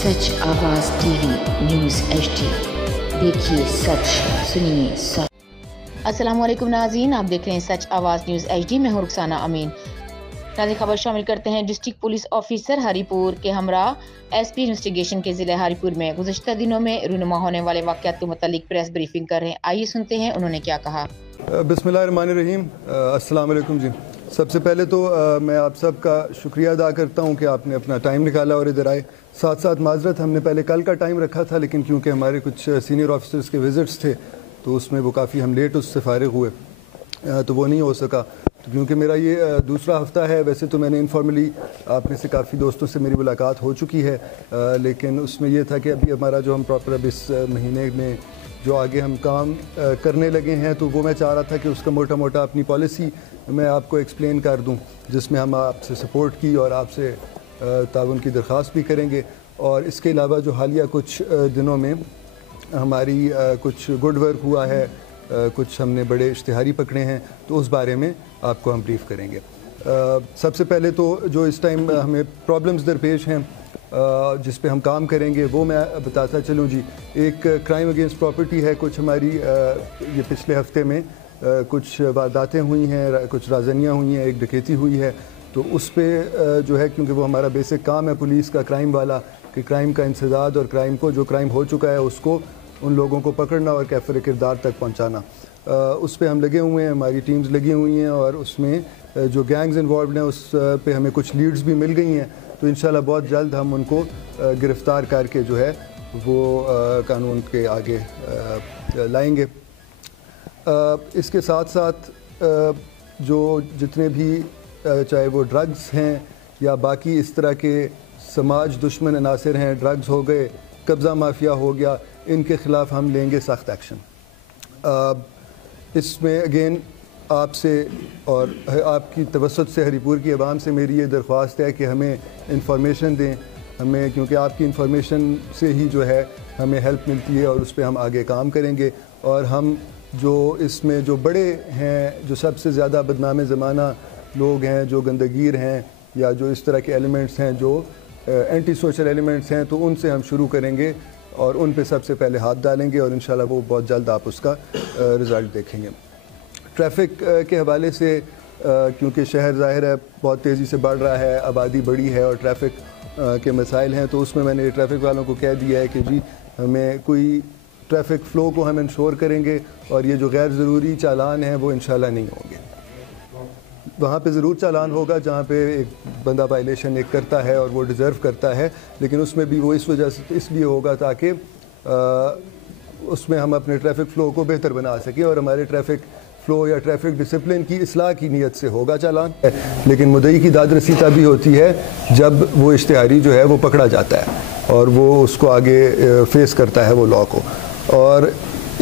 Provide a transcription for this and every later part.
सच आवाज़ TV news HD, देखिए सच, सुनिए सच। अस्सलामुअलैकुम नाज़रीन, आप देख रहे हैं सच आवाज़ न्यूज़ HD। मैं हूं रुखसाना अमीन। नाज़रीन, खबर शामिल करते हैं। डिस्ट्रिक्ट पुलिस ऑफिसर हरीपुर के हमरा SP इन्वेस्टिगेशन के ज़िले हरीपुर में गुज़श्ता दिनों में रूनुमा होने वाले वाक़यात के मुतालिक प्रेस ब्रीफिंग कर रहे हैं। आइए सुनते हैं उन्होंने क्या कहा। बिस्मिल्लाहिर्रहमानिर्रहीम। अस्सलाम वालेकुम जी। सबसे पहले तो मैं आप सब का शुक्रिया अदा करता हूं कि आपने अपना टाइम निकाला और इधर आए। साथ साथ माजरत, हमने पहले कल का टाइम रखा था, लेकिन क्योंकि हमारे कुछ सीनियर ऑफिसर्स के विज़िट्स थे तो उसमें वो काफ़ी हम लेट उससे फ़ारिग हुए, तो वो नहीं हो सका। तो क्योंकि मेरा ये दूसरा हफ़्ता है, वैसे तो मैंने इनफॉर्मली आप में से काफ़ी दोस्तों से मेरी मुलाकात हो चुकी है, लेकिन उसमें यह था कि अभी हमारा जो हम प्रॉपर अब इस महीने में जो आगे हम काम करने लगे हैं, तो वो मैं चाह रहा था कि उसका मोटा मोटा अपनी पॉलिसी मैं आपको एक्सप्लेन कर दूं, जिसमें हम आपसे सपोर्ट की और आपसे ताउन की दरख्वास्त भी करेंगे। और इसके अलावा जो हालिया कुछ दिनों में हमारी कुछ गुड वर्क हुआ है, कुछ हमने बड़े इश्तिहारी पकड़े हैं, तो उस बारे में आपको हम ब्रीफ करेंगे। सबसे पहले तो जो इस टाइम हमें प्रॉब्लम्स दरपेश हैं जिस पे हम काम करेंगे वो मैं बताता चलूँ जी। एक क्राइम अगेंस्ट प्रॉपर्टी है। कुछ हमारी ये पिछले हफ्ते में कुछ वारदातें हुई हैं, कुछ राजनियाँ हुई हैं, एक डकैती हुई है। तो उस पे जो है, क्योंकि वो हमारा बेसिक काम है पुलिस का, क्राइम वाला, कि क्राइम का इंसदाद और क्राइम को, जो क्राइम हो चुका है उसको, उन लोगों को पकड़ना और कैफ़र किरदार तक पहुँचाना, उस पे हम लगे हुए हैं, हमारी टीम्स लगी हुई हैं। और उसमें जो गैंग्स इन्वॉल्व हैं उस पे हमें कुछ लीड्स भी मिल गई हैं। तो इंशाल्लाह बहुत जल्द हम उनको गिरफ़्तार करके जो है वो कानून के आगे लाएंगे। इसके साथ साथ जो जितने भी चाहे वो ड्रग्स हैं या बाकी इस तरह के समाज दुश्मन अनासर हैं, ड्रग्स हो गए, कब्ज़ा माफिया हो गया, इनके ख़िलाफ़ हम लेंगे सख्त एक्शन। इसमें अगेन आपसे और आपकी तवस्सुत से हरीपुर की आवाम से मेरी ये दरख्वास्त है कि हमें इंफॉर्मेशन दें हमें, क्योंकि आपकी इंफॉर्मेशन से ही जो है हमें हेल्प मिलती है और उस पर हम आगे काम करेंगे। और हम जो इसमें जो बड़े हैं, जो सबसे ज़्यादा बदनाम ज़माना लोग हैं, जो गंदगीर हैं या जो इस तरह के एलिमेंट्स हैं, जो एंटी सोशल एलिमेंट्स हैं, तो उनसे हम शुरू करेंगे और उन पे सबसे पहले हाथ डालेंगे और इंशाल्लाह वो बहुत जल्द आप उसका रिज़ल्ट देखेंगे। ट्रैफिक के हवाले से क्योंकि शहर ज़ाहिर है बहुत तेज़ी से बढ़ रहा है, आबादी बड़ी है और ट्रैफिक के मसाइल हैं, तो उसमें मैंने ट्रैफिक वालों को कह दिया है कि जी हमें कोई ट्रैफिक फ़्लो को हम इंश्योर करेंगे और ये जो गैर ज़रूरी चालान हैं वो इंशाल्लाह नहीं होंगे। वहाँ पे ज़रूर चालान होगा जहाँ पे एक बंदा वायलेशन एक करता है और वो डिज़र्व करता है, लेकिन उसमें भी वो इस वजह से इसलिए होगा ताकि उसमें हम अपने ट्रैफिक फ़्लो को बेहतर बना सकें और हमारे ट्रैफिक फ़्लो या ट्रैफिक डिसिप्लिन की इस्लाह की नीयत से होगा चालान। लेकिन मुद्दई की दादरसी तभी होती है जब वो इश्तिहारी जो है वो पकड़ा जाता है और वो उसको आगे फेस करता है वो लॉ को। और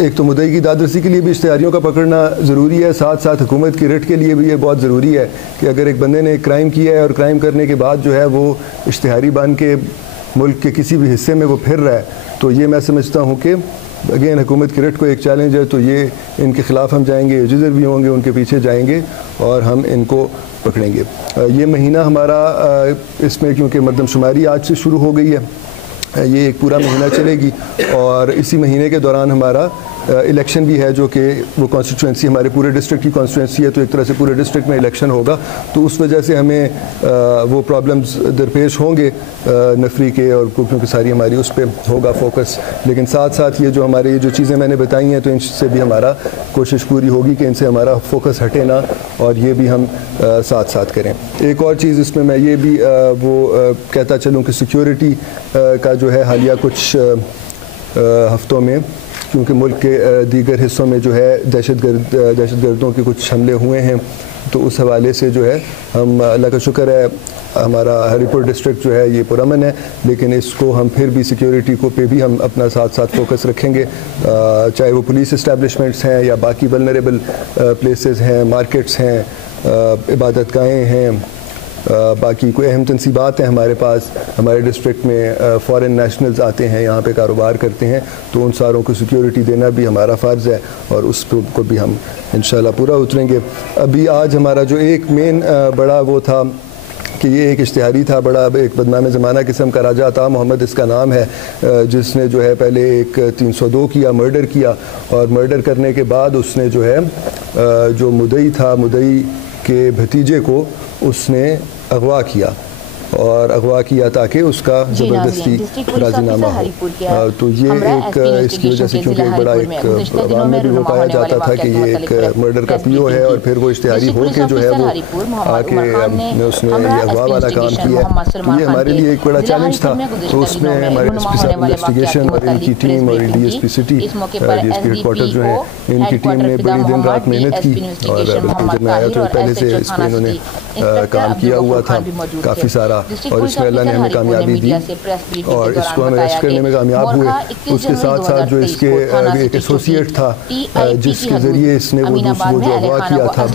एक तो मुद्दई की दादरसी के लिए भी इश्तिहारियों का पकड़ना ज़रूरी है, साथ साथ हुकूमत की रिट के लिए भी ये बहुत ज़रूरी है कि अगर एक बंदे ने एक क्राइम किया है और क्राइम करने के बाद जो है वो इश्तिहारी बन के मुल्क के किसी भी हिस्से में वो फिर रहा है, तो ये मैं समझता हूँ कि अगेन हुकूमत की रिट को एक चैलेंज है। तो ये इनके ख़िलाफ़ हम जाएंगे, जिधर भी होंगे उनके पीछे जाएंगे और हम इनको पकड़ेंगे। ये महीना हमारा इसमें क्योंकि मरदमशुमारी आज से शुरू हो गई है, ये एक पूरा महीना चलेगी और इसी महीने के दौरान हमारा इलेक्शन भी है, जो कि वो कॉन्स्टिट्यूंसी हमारे पूरे डिस्ट्रिक्ट की कॉन्स्टिट्यूंसी है, तो एक तरह से पूरे डिस्ट्रिक्ट में इलेक्शन होगा। तो उस वजह से हमें वो प्रॉब्लम्स दरपेश होंगे नफरी के, और क्योंकि सारी हमारी उस पर होगा फोकस। लेकिन साथ साथ ये जो हमारे ये जो चीज़ें मैंने बताई हैं, तो इनसे भी हमारा कोशिश पूरी होगी कि इनसे हमारा फोकस हटे ना, और ये भी हम साथ साथ करें। एक और चीज़ इसमें मैं ये भी कहता चलूँ कि सिक्योरिटी का जो है हालिया कुछ हफ्तों में, क्योंकि मुल्क के दीगर हिस्सों में जो है दहशतगर्दों के कुछ हमले हुए हैं, तो उस हवाले से जो है हम, अल्लाह का शुक्र है हमारा हरीपुर डिस्ट्रिक्ट जो है ये पुरअमन है, लेकिन इसको हम फिर भी सिक्योरिटी को पे भी हम अपना साथ साथ फोकस रखेंगे, चाहे वो पुलिस इस्टेब्लिशमेंट्स हैं या बाकी वल्नरेबल प्लेसेस हैं, मार्केट्स हैं, इबादतगाहें हैं, बाकी कोई अहम तनसीबात हैं हमारे पास। हमारे डिस्ट्रिक्ट में फ़ॉरेन नेशनल्स आते हैं, यहाँ पे कारोबार करते हैं, तो उन सारों को सिक्योरिटी देना भी हमारा फ़र्ज़ है और उस को भी हम इंशाल्लाह पूरा उतरेंगे। अभी आज हमारा जो एक मेन बड़ा वो था کہ یہ ایک اشتہاری تھا، بڑا ایک بدنام زمانہ قسم کا، راجہ عطا محمد اس کا نام ہے، جس نے جو ہے پہلے ایک 302 کیا، مرڈر کیا، اور مرڈر کرنے کے بعد اس نے جو ہے جو مدعی تھا، مدعی کے بھتیجے کو اس نے اغوا کیا اور اغوا کیا تاکہ اس کا زبردستی راضی نامہ ہو. تو یہ ایک اس کی وجہ سے کیونکہ بڑا ایک عوام میں بھی وہ پایا جاتا تھا کہ یہ ایک مرڈر کا پی او ہے، اور پھر وہ اشتہاری ہو کے جو ہے وہ آ کے اس نے یہ اغوا والا کام کیا ہے. تو یہ ہمارے لیے ایک بڑا چیلنج تھا. تو اس میں ہمارے ایس پی صاحب انویسٹیگیشن اور ان کی ٹیم اور ڈی ایس پی سٹی جس کے ہیڈ کوارٹر جو ہیں، ان کی ٹیم نے بڑی دن رات محنت کی، اور جب میں آیا تو پہلے سے اس پہ انہوں نے کام کیا ہوا تھا کافی سارا، اور اس میں اللہ نے ہمیں کامیابی دی اور اس کو ہم اریسٹ کرنے میں کامیاب ہوئے. اس کے ساتھ ساتھ جو اس کے ایک ایسوسیٹ تھا جس کے ذریعے اس نے وہ دوسروں جو اغوا کیا تھا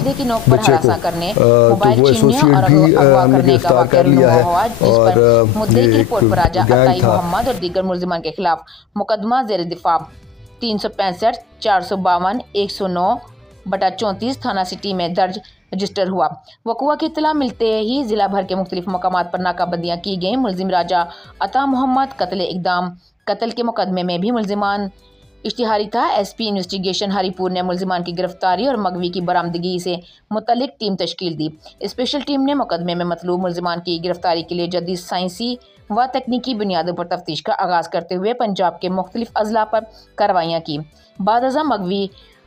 بچے کو، تو وہ ایسوسیٹ بھی ہم نے گرفتار کر لیا ہے. اور یہ ایک گینگ تھا. اور دیگر ملزمان کے خلاف مقدمہ زیر دفاع 365 452 109/34 تھانہ سٹی میں درج رجسٹر ہوا. وقوع کی اطلاع ملتے ہی ضلع بھر کے مختلف مقامات پر ناکہ بندیاں کی گئیں. ملزم راجہ عطا محمد قتل کے مقدمے میں بھی ملزمان اشتہاری تھا. ایس پی انویسٹیگیشن ہری پور نے ملزمان کی گرفتاری اور مغوی کی برآمدگی سے متعلق ٹیم تشکیل دی. اسپیشل ٹیم نے مقدمے میں مطلوب ملزمان کی گرفتاری کے لیے جدید سائنسی و تکنیکی بنیادوں پر تفتیش کا آغاز کرتے ہوئے پنجاب کے مختلف اضلاع پر کارروائیاں کی. بعد ازاں مغوی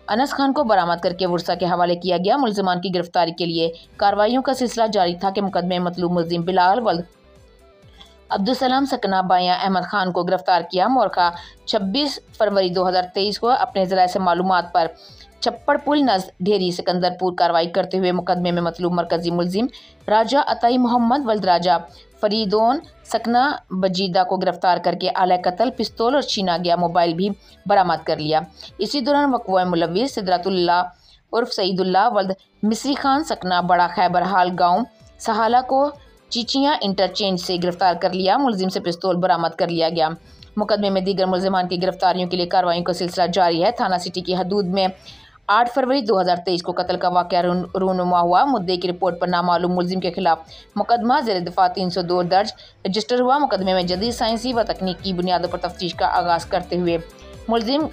انس خان کو برآمد کر کے ورثہ کے حوالے کیا گیا. ملزمان کی گرفتاری کے لیے کارروائیوں کا سلسلہ جاری تھا کہ مقدمے میں مطلوب ملزم بلال ولد عبدالسلام سکنہ بایاں احمد خان کو گرفتار کیا. مورخہ 26 فروری 2023 کو اپنے ذرائع سے معلومات پر چھپڑ پل نزد ڈھیری سکندرپور کارروائی کرتے ہوئے مقدمے میں مطلوب مرکزی ملزم راجہ عطائی محمد ولد راجہ فریدون سکنہ بجیدہ کو گرفتار کر کے آلہ قتل پستول اور چھینا گیا موبائل بھی برآمد کر لیا. اسی دوران وقوع ملوث سدرت اللہ عرف سعید اللہ ولد مصری خان سکنہ بڑا خیبر حال گاؤں سہالہ کو چیچیاں انٹرچینج سے گرفتار کر لیا. ملزم سے پستول برآمد کر لیا گیا. مقدمے میں دیگر ملزمان کی گرفتاریوں کے لیے کارروائیوں کا سلسلہ جاری ہے. تھانہ سٹی کی حدود میں 8 فروری 2023 کو قتل کا واقعہ رونما ہوا. مدعی کی رپورٹ پر نامعلوم ملزم کے خلاف مقدمہ زیر دفاع 302 درج رجسٹر ہوا. مقدمے میں جدید سائنسی و تکنیکی بنیادوں پر تفتیش کا آغاز کرتے ہوئے ملزم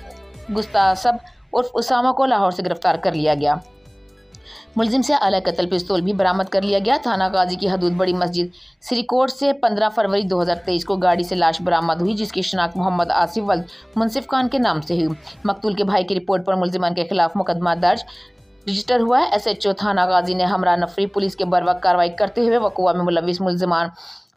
گستاصب عرف اسامہ کو لاہور سے گرفتار کر لیا گیا. ملزم سے آلہ قتل پستول بھی برآمد کر لیا گیا. تھانہ غازی کی حدود بڑی مسجد سری کوٹ سے 15 فروری 2023 کو گاڑی سے لاش برآمد ہوئی جس کی شناخت محمد آصف ولد منصف خان کے نام سے ہوئی. مقتول کے بھائی کی رپورٹ پر ملزمان کے خلاف مقدمہ درج رجسٹر ہوا ہے. ایس ایچ او تھانہ غازی نے ہمراہ نفری پولیس کے بروقت کارروائی کرتے ہوئے وقوع میں ملوث ملزمان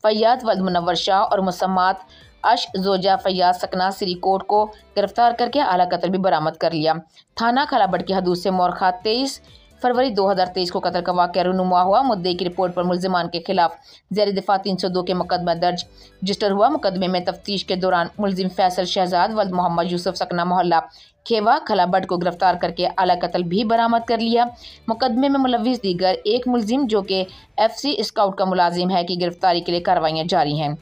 فیاض ولد منور شاہ اور مسمات اش زوجہ فیاض سکنہ سری کوٹ کو گرفتار کر کے اعلیٰ قتل بھی برآمد کر لیا. تھانہ کھلابٹ کی حدود سے مورخہ 23 فروری 2023 کو قتل کا واقعہ رونما ہوا. مدعی کی رپورٹ پر ملزمان کے خلاف زیر دفاع 302 کے مقدمہ درج رجسٹر ہوا. مقدمے میں تفتیش کے دوران ملزم فیصل شہزاد ولد محمد یوسف سکنہ محلہ کھیوا کھلابٹ کو گرفتار کر کے اعلیٰ قتل بھی برآمد کر لیا. مقدمے میں ملوث دیگر ایک ملزم جو کہ ایف سی اسکاؤٹ کا ملازم ہے کی گرفتاری کے لیے کارروائیاں جاری ہیں.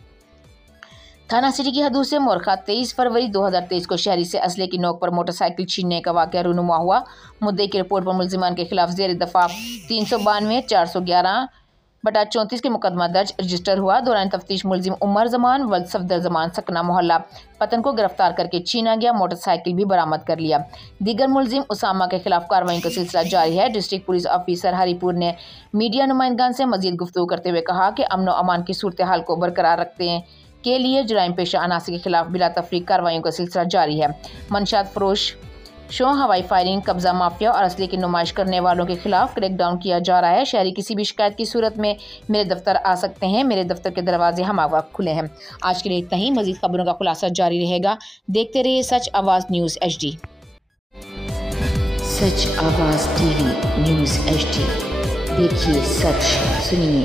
تھانہ سٹی کی حدود سے مورخہ 23 فروری 2023 کو شہری سے اسلحے کی نوک پر موٹر سائیکل چھیننے کا واقعہ رونما ہوا. مدعی کی رپورٹ پر ملزمان کے خلاف زیر دفاع 392 411/34 کے مقدمہ درج رجسٹر ہوا. دوران تفتیش ملزم عمر زمان ولد صفدر زمان سکنہ محلہ پتن کو گرفتار کر کے چھینا گیا موٹر سائیکل بھی برآمد کر لیا. دیگر ملزم اسامہ کے خلاف کارروائی کا سلسلہ جاری ہے. ڈسٹرکٹ پولیس آفیسر ہری پور نے میڈیا نمائندگان سے مزید گفتگو کرتے ہوئے کہا کہ امن و امان کی صورتحال کو برقرار رکھتے کے لیے جرائم پیشہ عناصر کے خلاف بلا تفریق کارروائیوں کا سلسلہ جاری ہے. منشیات فروش شو ہوائی فائرنگ قبضہ مافیا اور اسلحے کی نمائش کرنے والوں کے خلاف کریک ڈاؤن کیا جا رہا ہے. شہری کسی بھی شکایت کی صورت میں میرے دفتر آ سکتے ہیں. میرے دفتر کے دروازے ہم وقت کھلے ہیں. آج کے لیے اتنا ہی. مزید خبروں کا خلاصہ جاری رہے گا. دیکھتے رہیے سچ آواز news HD. Sach Awaz TV news HD. دیکھیے سچ، سنیے